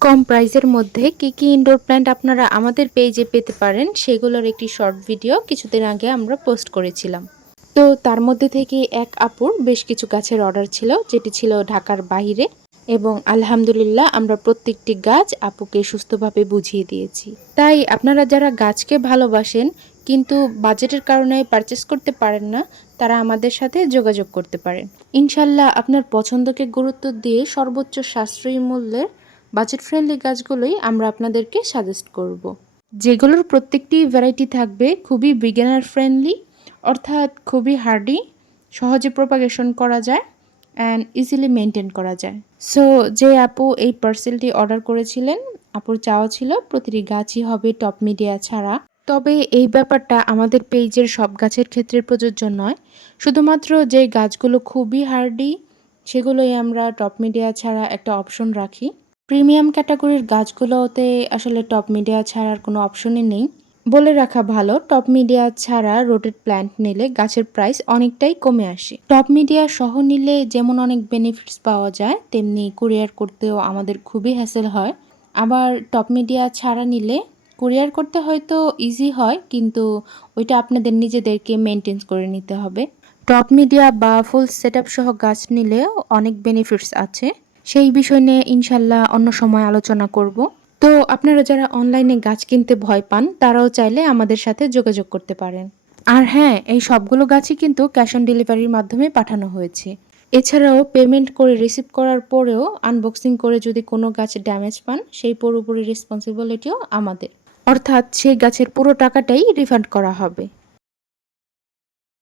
কম প্রাইসের মধ্যে কি কি ইনডোর প্ল্যান্ট আপনারা আমাদের পেজে পেতে পারেন সেগুলোর একটি শর্ট ভিডিও কিছুদিন আগে আমরা পোস্ট করেছিলাম। তো তার মধ্যে থেকে এক আপুর বেশ কিছু গাছের অর্ডার ছিল, যেটি ছিল ঢাকার বাইরে, এবং আলহামদুলিল্লাহ আমরা প্রত্যেকটি গাছ আপুকে সুস্থভাবে বুঝিয়ে দিয়েছি। তাই আপনারা যারা গাছকে ভালোবাসেন কিন্তু বাজেটের কারণে পারচেস করতে পারেন না, তারা আমাদের সাথে যোগাযোগ করতে পারেন। ইনশাল্লাহ আপনার পছন্দকে গুরুত্ব দিয়ে সর্বোচ্চ সাশ্রয়ী মূল্যের বাজেট ফ্রেন্ডলি গাছগুলোই আমরা আপনাদেরকে সাজেস্ট করব, যেগুলোর প্রত্যেকটি ভ্যারাইটি থাকবে খুবই বিগিনার ফ্রেন্ডলি, অর্থাৎ খুবই হার্ডি, সহজে প্রপাগেশন করা যায় অ্যান্ড ইজিলি মেনটেন করা যায়। সো যে আপু এই পার্সেলটি অর্ডার করেছিলেন, আপুর চাওয়া ছিল প্রতিটি গাছই হবে টপ মিডিয়া ছাড়া। তবে এই ব্যাপারটা আমাদের পেজের সব গাছের ক্ষেত্রে প্রযোজ্য নয়, শুধুমাত্র যে গাছগুলো খুবই হার্ডি সেগুলোই আমরা টপ মিডিয়া ছাড়া একটা অপশন রাখি। প্রিমিয়াম ক্যাটাগরির গাছগুলোতে আসলে টপ মিডিয়া ছাড়ার কোনো অপশনই নেই। বলে রাখা ভালো, টপ মিডিয়া ছাড়া রোটেড প্ল্যান্ট নিলে গাছের প্রাইস অনেকটাই কমে আসে। টপ মিডিয়া সহ নিলে যেমন অনেক বেনিফিটস পাওয়া যায়, তেমনি কুরিয়ার করতেও আমাদের খুবই হ্যাসেল হয়। আবার টপ মিডিয়া ছাড়া নিলে কুরিয়ার করতে হয়তো ইজি হয়, কিন্তু ওইটা আপনাদের নিজেদেরকে মেনটেন করে নিতে হবে। টপ মিডিয়া বা ফুল সেটআপ সহ গাছ নিলেও অনেক বেনিফিটস আছে, সেই বিষয় নিয়ে ইনশাল্লাহ অন্য সময় আলোচনা করব। তো আপনারা যারা অনলাইনে গাছ কিনতে ভয় পান তারাও চাইলে আমাদের সাথে যোগাযোগ করতে পারেন। আর হ্যাঁ, এই সবগুলো গাছই কিন্তু ক্যাশ অন ডেলিভারির মাধ্যমে পাঠানো হয়েছে। এছাড়াও পেমেন্ট করে রিসিভ করার পরেও আনবক্সিং করে যদি কোনো গাছ ড্যামেজ পান, সেই পুরোপুরি রেসপন্সিবিলিটিও আমাদের, অর্থাৎ সেই গাছের পুরো টাকাটাই রিফান্ড করা হবে।